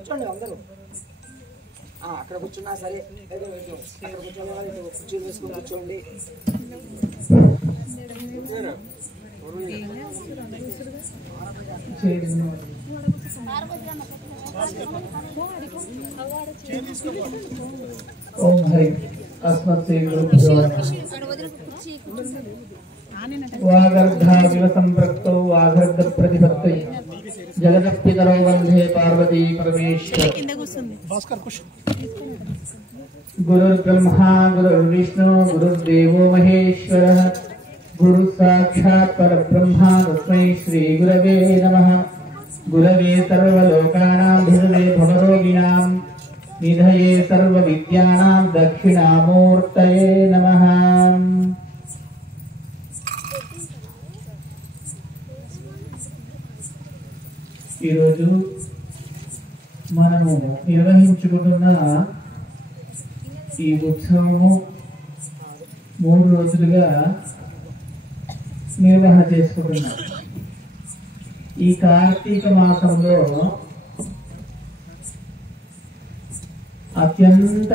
కూర్చోండి అందరూ. అక్కడ కూర్చున్నా సరే, అక్కడ కూర్చోండి, వాళ్ళు కుర్చీలు వేసుకుని కూర్చోండి. ఓం హరి అస్మత్ శ్రీ గురుభ్యో నమః. వాగర్ధావివ సంపృక్తౌ వాగర్ధ ప్రతిపత్తై జగదప్పితరౌ వందే పార్వతీ పరమేశ్వర. గురుర్బ్రహ్మా గురుర్విష్ణు గురుర్దేవో మహేశ్వరః. గురు సాక్షాత్ పరబ్రహ్మ తస్మై శ్రీ గురవే నమః. గురవే సర్వలోకానాం భిషజే భవరోగిణాం నిధయే సర్వ విద్యానాం దక్షిణామూర్తయే నమః. ఈరోజు మనము నిర్వహించుకుంటున్న ఈ ఉత్సవము 3 రోజులుగా నిర్వహణ చేసుకుంటున్నాం. ఈ కార్తీక మాసంలో అత్యంత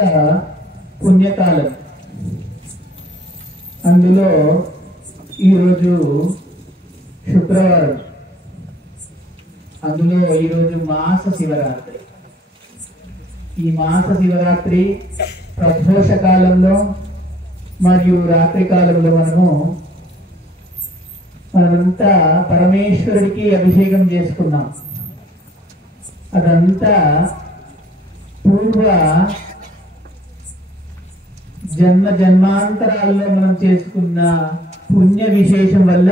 పుణ్యకాలం. అందులో ఈరోజు శుక్రవారం, అందులో ఈరోజు మాస శివరాత్రి. ఈ మాస శివరాత్రి ప్రదోష కాలంలో మరియు రాత్రి కాలంలో మనమంతా పరమేశ్వరుడికి అభిషేకం చేసుకున్నాం. అదంతా పూర్వ జన్మాంతరాల్లో మనం చేసుకున్న పుణ్య విశేషం వల్ల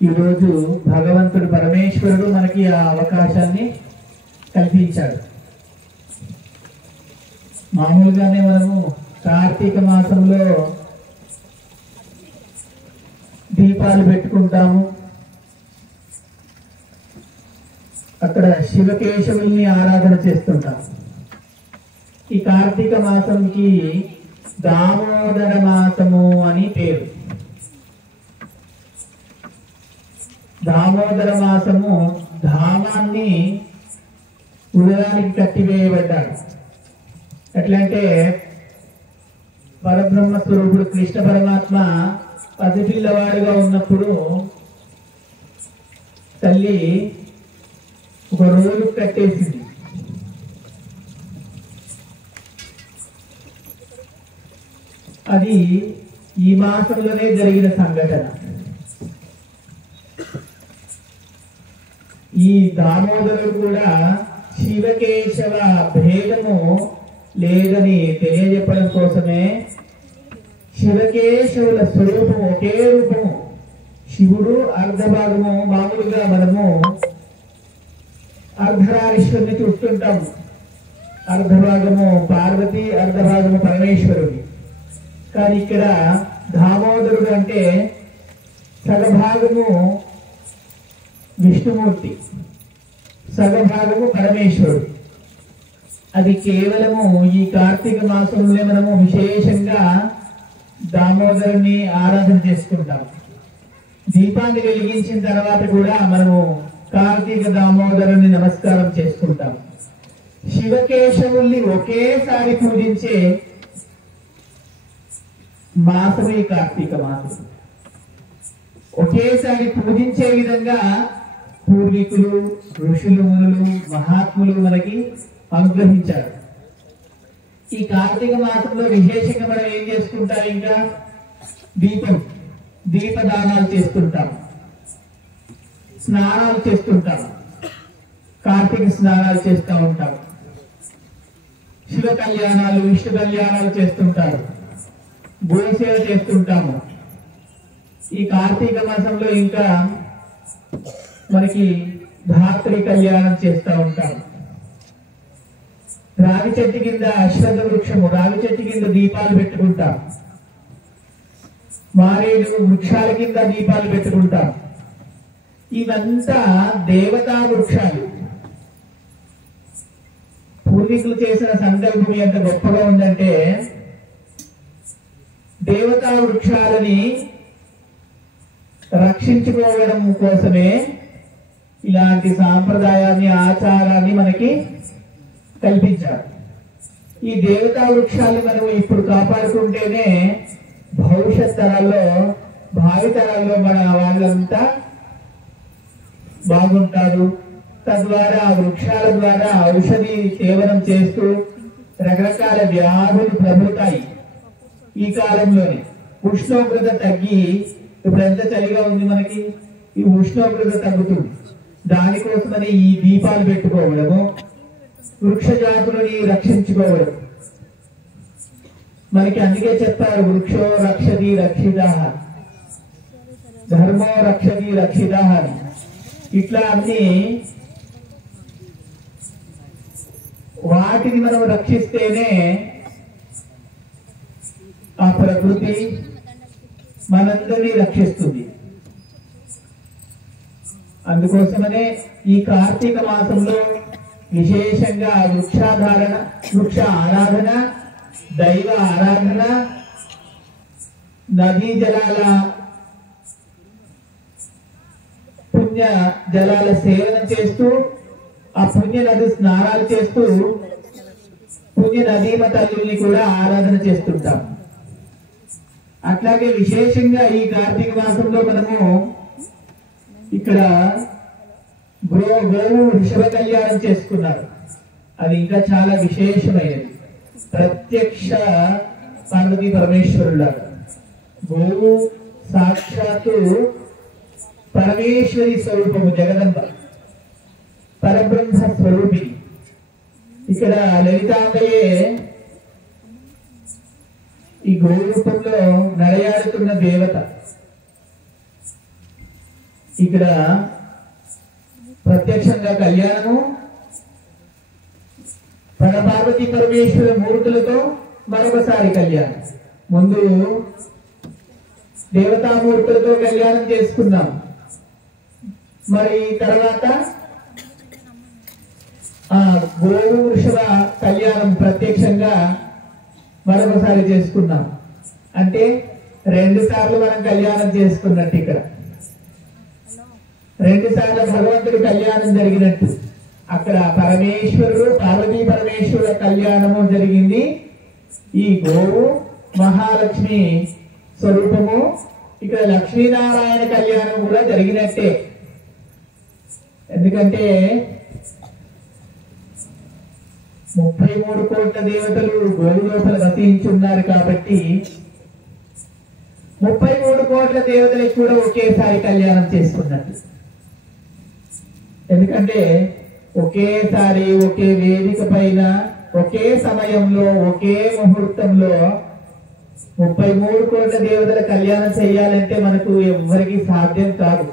ఈరోజు భగవంతుడు పరమేశ్వరుడు మనకి ఆ అవకాశాన్ని కల్పించాడు. మామూలుగానే మనము కార్తీక మాసంలో దీపాలు పెట్టుకుంటాము. అక్కడ శివకేశవుల్ని ఆరాధన చేస్తుంటాం. ఈ కార్తీక మాసంకి దామోదర మాసము అని పేరు. దామోదర మాసము ధామాన్ని ఉదయానికి కట్టివేయబడ్డాడు. ఎట్లంటే పరబ్రహ్మ స్వరూపుడు కృష్ణ పరమాత్మ పసిపిల్లవాడుగా ఉన్నప్పుడు తల్లి ఒక రోజు కట్టేసింది. అది ఈ మాసంలోనే జరిగిన సంఘటన. ఈ దామోదరుడు కూడా శివకేశవ భేదము లేదని తెలియజెప్పడం కోసమే శివకేశవుల స్వరూపం ఒకే రూపము. శివుడు అర్ధభాగము. మామూలుగా మనము అర్ధనారీశ్వరుని చూస్తుంటాము. అర్ధభాగము పార్వతి, అర్ధభాగము పరమేశ్వరుడి. కానీ ఇక్కడ దామోదరుడు అంటే సగభాగము విష్ణుమూర్తి, సగభాగము పరమేశ్వరుడు. అది కేవలము ఈ కార్తీక మాసంలో మనము విశేషంగా దామోదరుని ఆరాధన చేసుకుంటాం. దీపాన్ని వెలిగించిన తర్వాత కూడా మనము కార్తీక దామోదరుని నమస్కారం చేసుకుంటాం. శివకేశవుల్ని ఒకేసారి పూజించే మాసమే కార్తీక మాసం. ఒకేసారి పూజించే విధంగా పూర్వీకులు, ఋషులు, మునులు, మహాత్ములు మనకి అనుగ్రహించారు. ఈ కార్తీక మాసంలో విశేషంగా మనం ఏం చేసుకుంటాం? ఇంకా దీపదానాలు చేస్తుంటాం, స్నానాలు చేస్తుంటాం, కార్తీక స్నానాలు చేస్తూ ఉంటాం, శివ కళ్యాణాలు, విష్ణు కళ్యాణాలు చేస్తుంటారు, గోసేవ చేస్తుంటాము. ఈ కార్తీక మాసంలో ఇంకా మనకి ధాత్రి కళ్యాణం చేస్తూ ఉంటాం. రావి చెట్టు కింద అశ్వత్థ వృక్షము, రావి చెట్టు కింద దీపాలు పెట్టుకుంటాం. మారేడు వృక్షాల కింద దీపాలు పెట్టుకుంటాం. ఇవంతా దేవతా వృక్షాలు. పూర్వీకులు చేసిన సంకల్పం ఎంత గొప్పగా ఉందంటే, దేవతా వృక్షాలని రక్షించుకోవడం కోసమే ఇలాంటి సాంప్రదాయాన్ని ఆచారాన్ని మనకి కల్పించారు. ఈ దేవతా వృక్షాన్ని మనం ఇప్పుడు కాపాడుకుంటేనే భవిష్యత్ తరాల్లో భావి తరాల్లో మన వాళ్ళంతా బాగుంటారు. తద్వారా వృక్షాల ద్వారా ఔషధి సేవనం చేస్తూ రకరకాల వ్యాధులు ప్రబలుతాయి. ఈ కాలంలోనే ఉష్ణోగ్రత తగ్గి, ఇప్పుడు ఎంత చలిగా ఉంది మనకి, ఈ ఉష్ణోగ్రత తగ్గుతుంది. దానికోసమని ఈ దీపాలు పెట్టుకోవడము, వృక్ష జాతులని రక్షించుకోవడం. మనకి అందుకే చెప్పారు, వృక్షో రక్షతి రక్షిత, ధర్మో రక్షతి రక్షిత అని. ఇట్లా అన్ని వాటిని మనం రక్షిస్తేనే ఆ ప్రకృతి మనందరినీ రక్షిస్తుంది. అందుకోసమనే ఈ కార్తీక మాసంలో విశేషంగా వృక్ష ఆరాధన, దైవ ఆరాధన, నదీ జలాల పుణ్య జలాల సేవనం చేస్తూ, ఆ పుణ్య నది స్నానాలు చేస్తూ పుణ్య నదీమ తల్లుల్ని కూడా ఆరాధన చేస్తుంటాం. అట్లాగే విశేషంగా ఈ కార్తీక మాసంలో మనము ఇక్కడ గోవు వృషభ కళ్యాణం చేసుకున్నారు. అది ఇంకా చాలా విశేషమైనది. ప్రత్యక్ష పార్వతీ పరమేశ్వరులాగా గోవు సాక్షాత్తు పరమేశ్వరి స్వరూపము, జగదంబ పరబ్రహ్మ స్వరూపిణి. ఇక్కడ లలితాంబయే ఈ గోవు రూపంలో నడయాడుతున్న దేవత. ఇక్కడ ప్రత్యక్షంగా కళ్యాణము, పార్వతీ పరమేశ్వర మూర్తులతో మరొకసారి కళ్యాణం. ముందు దేవతామూర్తులతో కళ్యాణం చేసుకున్నాం, మరి తర్వాత గోవు వృషభ కళ్యాణం ప్రత్యక్షంగా మరొకసారి చేసుకున్నాం. అంటే 2 సార్లు మనం కళ్యాణం చేసుకున్నట్టు, ఇక్కడ 2 సార్లు భగవంతుడి కళ్యాణం జరిగినట్టు. అక్కడ పరమేశ్వరుడు పార్వతీ పరమేశ్వరుల కళ్యాణము జరిగింది. ఈ గోవు మహాలక్ష్మి స్వరూపము, ఇక్కడ లక్ష్మీనారాయణ కళ్యాణం కూడా జరిగినట్టే. ఎందుకంటే 33 కోట్ల దేవతలు గోవు లోపల వసించున్నారు కాబట్టి 33 కోట్ల దేవతలకు కూడా ఒకేసారి కళ్యాణం చేసుకున్నట్టు. ఎందుకంటే ఒకేసారి ఒకే వేదిక పైన ఒకే సమయంలో ఒకే ముహూర్తంలో 33 కోట్ల దేవతల కళ్యాణం చేయాలంటే మనకు ఎవరికి సాధ్యం కాదు.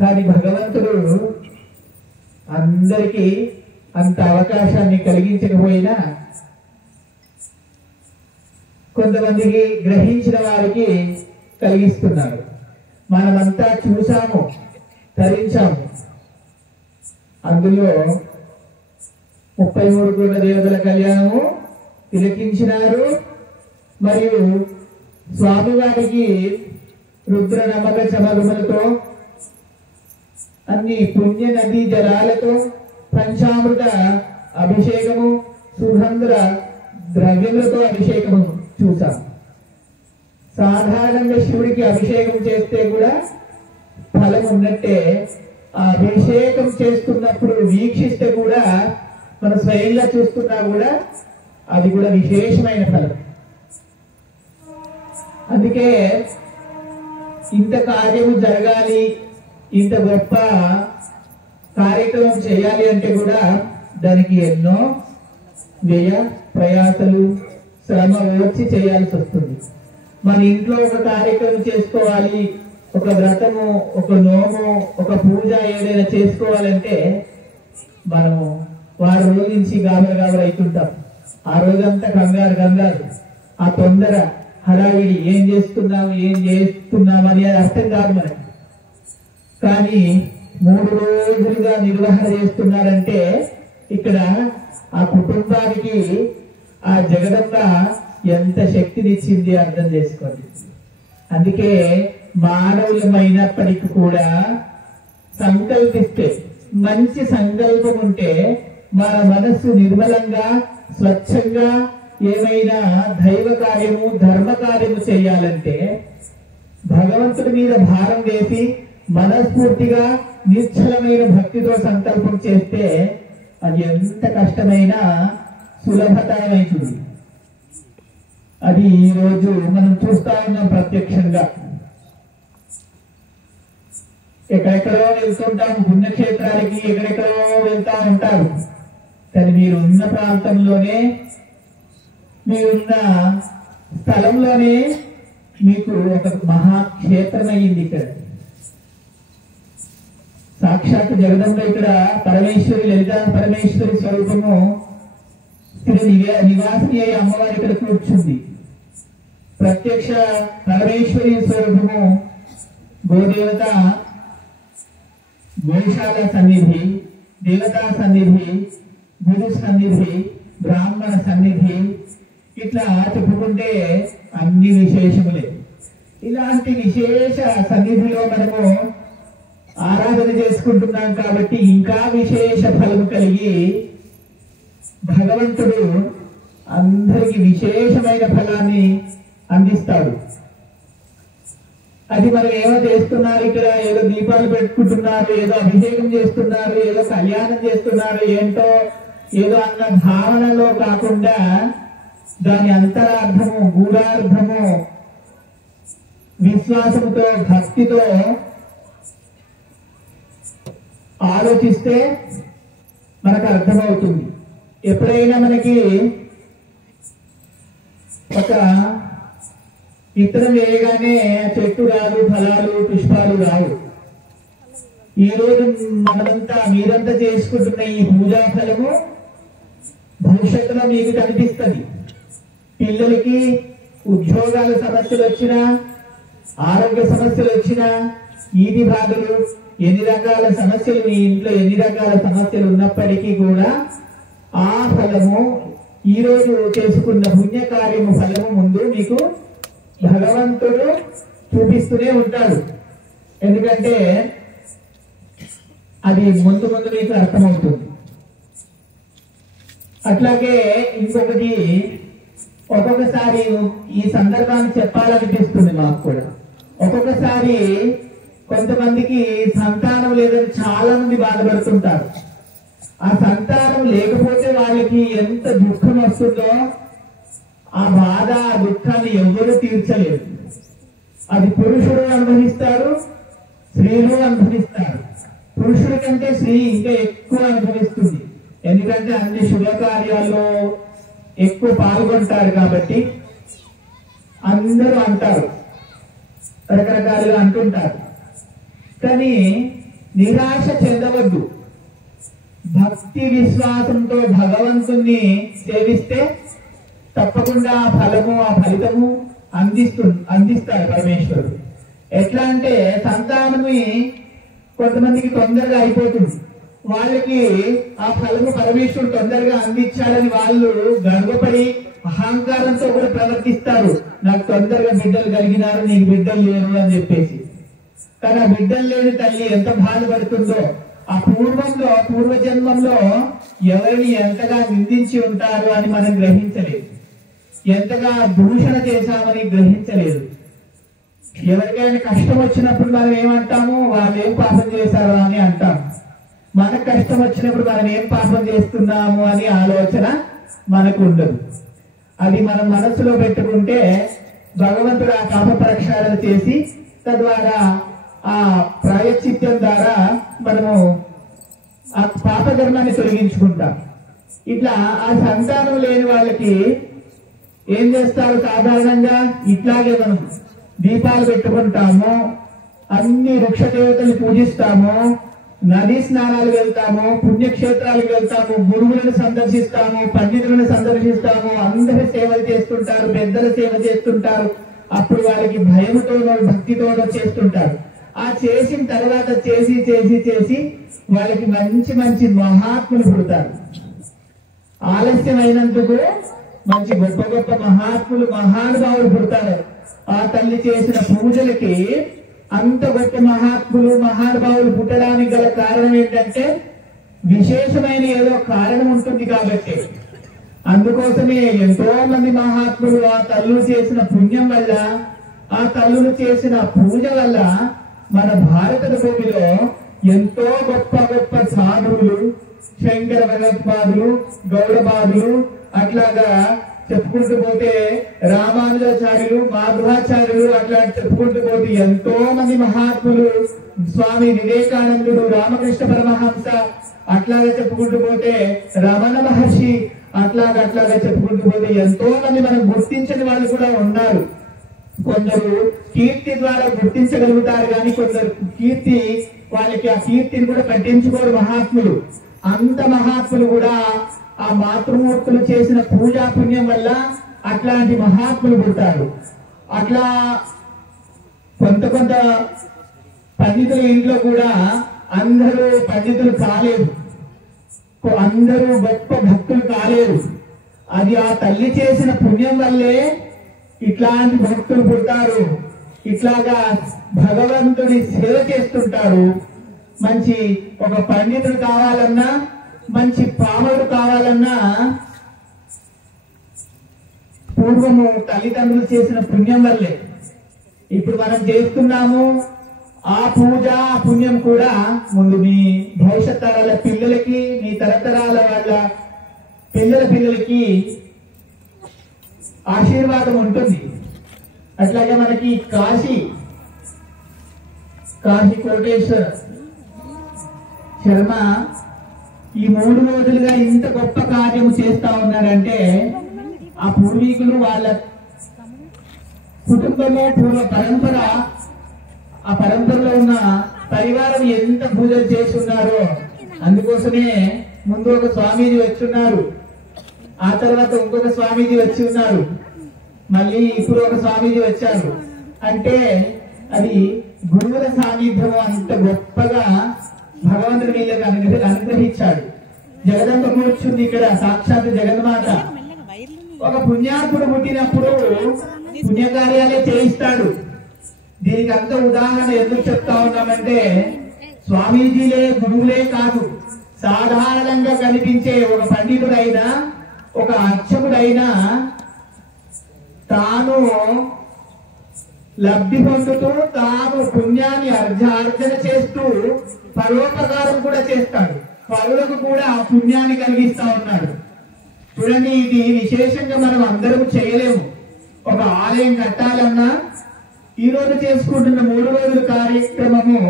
కానీ భగవంతుడు అందరికీ అంత అవకాశాన్ని కలిగించకపోయినా కొంతమందికి గ్రహించిన వారికి కలిగిస్తున్నాడు. మనమంతా చూసాము, తరించాము. అందులో 33 కోట్ల దేవతల కళ్యాణము తిలకించినారు. మరియు స్వామివారికి రుద్ర నమక చమగములతో, అన్ని పుణ్య నదీ జలాలతో, పంచామృత అభిషేకము, సుగంధ ద్రవ్యములతో అభిషేకము చూసాం. సాధారణంగా శివుడికి అభిషేకం చేస్తే కూడా ఫలం ఉన్నట్టే, ఆ అభిషేకం చేస్తున్నప్పుడు వీక్షిస్తే కూడా, మనం స్వయంగా చూస్తున్నా కూడా అది కూడా విశేషమైన ఫలం. అందుకే ఇంత కార్యము జరగాలి, ఇంత గొప్ప కార్యక్రమం చేయాలి అంటే కూడా దానికి ఎన్నో వ్యయ ప్రయాసలు, శ్రమ వచ్చి చేయాల్సి వస్తుంది. మన ఇంట్లో ఒక కార్యక్రమం చేసుకోవాలి, ఒక వ్రతము, ఒక నోము, ఒక పూజ ఏదైనా చేసుకోవాలంటే మనము 6 రోజుల నుంచి గాబర అవుతుంటాం. ఆ రోజంతా కంగారు, ఆ తొందర, హడావిడి, ఏం చేస్తున్నాం అని అర్థం కాదు మనకి. కానీ 3 రోజులుగా నిర్వహణ చేస్తున్నారంటే ఇక్కడ ఆ కుటుంబానికి ఆ జగదంబ ఎంత శక్తినిచ్చింది అర్థం చేసుకోండి. అందుకే మానవులమైనప్పటికీ కూడా సంకల్పిస్తే, మంచి సంకల్పం ఉంటే మన మనస్సు నిర్మలంగా స్వచ్ఛంగా ఏమైనా దైవ కార్యము ధర్మ కార్యము చేయాలంటే భగవంతుడి మీద భారం వేసి మనస్ఫూర్తిగా నిశ్చలమైన భక్తితో సంకల్పం చేస్తే అది ఎంత కష్టమైనా సులభతరమైంది. అది ఈ రోజు మనం చూస్తా ఉన్నాం ప్రత్యక్షంగా. ఎక్కడెక్కడో వెళ్తుంటాము పుణ్యక్షేత్రాలకి, ఎక్కడెక్కడో వెళ్తా ఉంటారు. కానీ మీరున్న ప్రాంతంలోనే, మీరున్న స్థలంలోనే మీకు ఒక మహాక్షేత్రం అయ్యింది. ఇక్కడ సాక్షాత్ జగదంబ, ఇక్కడ పరమేశ్వరి, లలితా పరమేశ్వరి స్వరూపము నివాసిని అయి అమ్మవారి ఇక్కడ కూర్చుంది. ప్రత్యక్ష పరమేశ్వరి స్వరూపము గోదేవత, గోశాల సన్నిధి, దేవతా సన్నిధి, గురు సన్నిధి, బ్రాహ్మణ సన్నిధి, ఇట్లా చెప్పుకుంటే అన్ని విశేషములే. ఇలాంటి విశేష సన్నిధిలో మనము ఆరాధన చేసుకుంటున్నాం కాబట్టి ఇంకా విశేష ఫలము కలిగి భగవంతుడు అందరికి విశేషమైన ఫలాన్ని అందిస్తాడు. అది మనం ఏమో చేస్తున్నారు, ఇక్కడ ఏదో దీపాలు పెట్టుకుంటున్నారు, ఏదో అభిషేకం చేస్తున్నారు, ఏదో కళ్యాణం చేస్తున్నారు, ఏంటో ఏదో అన్న భావనలో కాకుండా దాని అంతరార్థము, గూఢార్థము విశ్వాసంతో, భక్తితో ఆలోచిస్తే మనకు అర్థమవుతుంది. ఎప్పుడైనా మనకి ఒక విత్తనం వేయగానే చెట్టు రాదు, ఫలాలు పుష్పాలు రావు. ఈ రోజు మీరంతా చేసుకుంటున్న ఈ పూజా ఫలము భవిష్యత్తులో మీకు కనిపిస్తుంది. పిల్లలకి ఉద్యోగాల సమస్యలు వచ్చినా, ఆరోగ్య సమస్యలు వచ్చినా, ఈది బాధలు, ఎన్ని రకాల సమస్యలు, మీ ఇంట్లో ఎన్ని రకాల సమస్యలు ఉన్నప్పటికీ కూడా ఆ ఫలము, ఈ రోజు చేసుకున్న పుణ్యకార్యము ఫలము ముందు మీకు భగవంతుడు చూపిస్తూనే ఉంటాడు. ఎందుకంటే అది ముందు ముందు మీకు అర్థమవుతుంది. అట్లాగే ఇంకొకటి, ఒక్కొక్కసారి ఈ సందర్భాన్ని చెప్పాలనిపిస్తుంది మాకు కూడా. ఒక్కొక్కసారి కొంతమందికి సంతానం లేదని చాలా మంది బాధపడుతుంటారు. ఆ సంతానం లేకపోతే వాళ్ళకి ఎంత దుఃఖం వస్తుందో, ఆ బాధ, ఆ దుఃఖాన్ని ఎవ్వరూ తీర్చలేరు. అది పురుషుడు అనుభవిస్తారు, స్త్రీలు అనుభవిస్తారు. పురుషుడి కంటే స్త్రీ ఇంకా ఎక్కువ అనుభవిస్తుంది. ఎందుకంటే అన్ని శుభకార్యాల్లో ఎక్కువ పాల్గొంటారు కాబట్టి అందరూ అంటారు, రకరకాలుగా అంటుంటారు. కానీ నిరాశ చెందవద్దు. భక్తి విశ్వాసంతో భగవంతుణ్ణి సేవిస్తే తప్పకుండా ఆ ఫలము, ఆ ఫలితము అందిస్తాడు పరమేశ్వరుడు. ఎట్లా అంటే సంతానమి కొంతమందికి తొందరగా అయిపోతుంది. వాళ్ళకి ఆ ఫలము పరమేశ్వరుడు తొందరగా అందించాలని వాళ్ళు గర్వపడి అహంకారంతో కూడా ప్రవర్తిస్తారు. నాకు తొందరగా బిడ్డలు కలిగినారు, నీకు బిడ్డలు లేరు అని చెప్పేసి. కానీ ఆ బిడ్డలు లేని తల్లి ఎంత బాధపడుతుందో, ఆ పూర్వజన్మంలో ఎవరిని ఎంతగా నిందించి ఉంటారు అని మనం గ్రహించలేదు, ఎంతగా దూషణ చేశామని గ్రహించలేదు. ఎవరికైనా కష్టం వచ్చినప్పుడు మనం ఏమంటాము, వాళ్ళు ఏం పాపం చేశారు అని అంటాము. మనకు కష్టం వచ్చినప్పుడు మనం ఏం పాపం చేస్తున్నాము అని ఆలోచన మనకు ఉండదు. అది మనం మనసులో పెట్టుకుంటే భగవంతుడు ఆ పాప ప్రక్షాళన చేసి తద్వారా ఆ ప్రాయశ్చిత్తం ద్వారా మనము ఆ పాప ధర్మాన్ని తొలగించుకుంటాం. ఇట్లా ఆ సంతానం లేని వాళ్ళకి ఏం చేస్తారు, సాధారణంగా ఇట్లాగే మనం దీపాలు పెట్టుకుంటాము, అన్ని వృక్ష దేవతల్ని పూజిస్తాము, నదీ స్నానాలు వెళ్తాము, పుణ్యక్షేత్రాలకు వెళ్తాము, గురువులను సందర్శిస్తాము, పండితులను సందర్శిస్తాము, అందరి సేవలు చేస్తుంటారు, పెద్దల సేవ చేస్తుంటారు. అప్పుడు వాళ్ళకి భయంతోనో భక్తితోనో చేస్తుంటారు. ఆ చేసిన తర్వాత చేసి చేసి చేసి వాళ్ళకి మంచి మంచి మహాత్ములు పుడతారు. ఆలస్యమైనందుకు మంచి గొప్ప గొప్ప మహాత్ములు, మహానుభావులు పుడతారు. ఆ తల్లి చేసిన పూజలకి అంత గొప్ప మహాత్ములు మహానుభావులు పుట్టడానికి గల కారణం ఏంటంటే విశేషమైన ఏదో కారణం ఉంటుంది కాబట్టి. అందుకోసమే ఎంతో మంది మహాత్ములు ఆ తల్లులు చేసిన పుణ్యం వల్ల, ఆ తల్లులు చేసిన పూజ వల్ల మన భారత భూమిలో ఎంతో గొప్ప గొప్ప సాధువులు, శంకర భగవత్పాదులు, గౌడపాదులు, అట్లాగా చెప్పుకుంటూ పోతే రామానుజాచార్యులు, మాధవాచార్యులు, అట్లా చెప్పుకుంటూ పోతే ఎంతో మంది మహాత్ములు, స్వామి వివేకానందుడు, రామకృష్ణ పరమహంస, అట్లాగా చెప్పుకుంటూ పోతే రమణ మహర్షి, అట్లాగా చెప్పుకుంటూ పోతే ఎంతో మంది మనం గుర్తించని వాళ్ళు కూడా ఉన్నారు. కొందరు కీర్తి ద్వారా గుర్తించగలుగుతారు కానీ కొందరు కీర్తి వాళ్ళకి ఆ కీర్తిని కూడా పట్టించుకోరు మహాత్ములు. అంత మహాత్ములు కూడా ఆ మాతృమూర్తులు చేసిన పూజా పుణ్యం వల్ల అట్లాంటి మహాత్ములు పుడతారు. అట్లా కొంత పండితుల ఇంట్లో కూడా అందరూ పండితులు కాలేరు, అందరూ గొప్ప భక్తులు కాలేరు. అది ఆ తల్లి చేసిన పుణ్యం వల్లే ఇట్లాంటి భక్తులు పుడతారు. ఇట్లాగా భగవంతుడి సేవ చేస్తుంటారు. మంచి ఒక పండితుడు కావాలన్నా, మంచి పామరుడు కావాలన్నా పూర్వము తల్లిదండ్రులు చేసిన పుణ్యం వల్లే ఇప్పుడు మనం చేస్తున్నాము. ఆ పూజ ఆ పుణ్యం కూడా ముందు మీ భవిష్యత్ తరాల పిల్లలకి, మీ తరతరాల వాళ్ళ పిల్లలకి ఆశీర్వాదం ఉంటుంది. అట్లాగే మనకి కాశీ కోటేశ్వర శర్మ ఈ 3 రోజులుగా ఇంత గొప్ప కార్యం చేస్తా ఉన్నారంటే ఆ పూర్వీకులు, వాళ్ళ కుటుంబము, పూర్వ పరంపర, ఆ పరంపరలో ఉన్న పరివారం ఎంత పూజలు చేస్తున్నారో. అందుకోసమే ముందు ఒక స్వామీజీ వచ్చి ఉన్నారు, ఆ తర్వాత ఇంకొక స్వామీజీ వచ్చి ఉన్నారు, మళ్ళీ ఇప్పుడు ఒక స్వామీజీ వచ్చారు. అంటే అది గురువుల సాన్నిధ్యము అంత గొప్పగా భగవంతుడు వీళ్ళకి అనుగ్రహించాడు. జగదంబ కూర్చుంది ఇక్కడ, సాక్షాత్ జగన్మాత. ఒక పుణ్యాత్ముడు పుట్టినప్పుడు పుణ్యకార్యాలే చేయిస్తాడు. దీనికి అంత ఉదాహరణ ఎందుకు చెప్తా ఉన్నామంటే స్వామీజీలే గురువులే కాదు, సాధారణంగా కనిపించే ఒక పండితుడైనా, ఒక అర్చకుడైనా తాను లబ్ధి పొందుతూ తాను పుణ్యాన్ని అర్జన చేస్తూ పరోపకారం కూడా చేస్తాడు. పరులకు కూడా ఆ పుణ్యాన్ని కలిగిస్తా ఉన్నాడు. చూడండి, ఇది విశేషంగా మనం అందరం చేయలేము. ఒక ఆలయం కట్టాలన్నా ఈ రోజు చేసుకుంటున్న 3 రోజుల కార్యక్రమము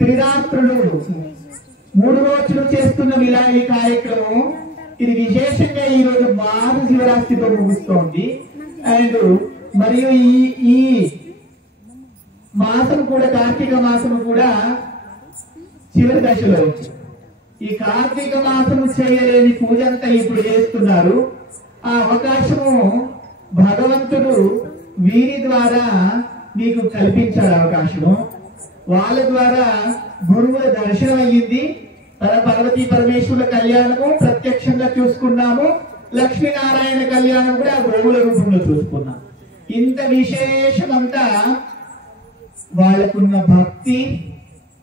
త్రిరాత్రులు 3 రోజులు చేస్తున్న ఈ కార్యక్రమం ఇది విశేషంగా ఈ రోజు మహాశివరాత్రితో ముగుస్తోంది. అండ్ మరియు ఈ మాసం కూడా, కార్తీక మాసం కూడా చివరి దశలో ఉంది. ఈ కార్తీక మాసం చేయలేని పూజ అంతా ఇప్పుడు చేస్తున్నారు. ఆ అవకాశము భగవంతుడు వీరి ద్వారా మీకు కల్పించాడు. అవకాశము వాళ్ళ ద్వారా గురువుల దర్శనం అయ్యింది. పార్వతీ పరమేశ్వరుల కళ్యాణము ప్రత్యక్షంగా చూసుకున్నాము. లక్ష్మీనారాయణ కళ్యాణం కూడా గోవుల రూపంలో చూసుకున్నాం. ఇంత విశేషమంతా వాళ్ళకున్న భక్తి,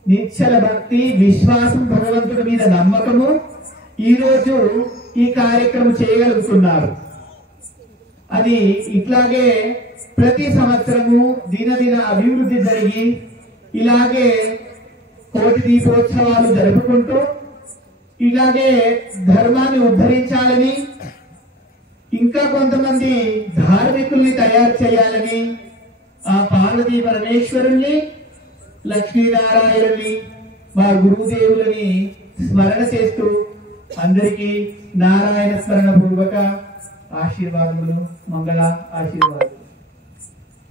నిశ్చల భక్తి, విశ్వాసం, భగవంతుడి మీద నమ్మకము ఈ రోజు ఈ కార్యక్రమం చేయగలుగుతున్నారు. అది ఇట్లాగే ప్రతి సంవత్సరము దినదిన అభివృద్ధి జరిగి ఇలాగే కోటి దీపోత్సవాలు జరుపుకుంటూ ఇలాగే ధర్మాన్ని ఉద్ధరించాలని, ఇంకా కొంతమంది ధార్మికుల్ని తయారు చేయాలని ఆ పార్వతీ పరమేశ్వరుల్ని, లక్ష్మీనారాయణుల్ని, మా గురుదేవులని స్మరణ చేస్తూ అందరికీ నారాయణ స్మరణ పూర్వక ఆశీర్వాదములు, మంగళ ఆశీర్వాదాలు.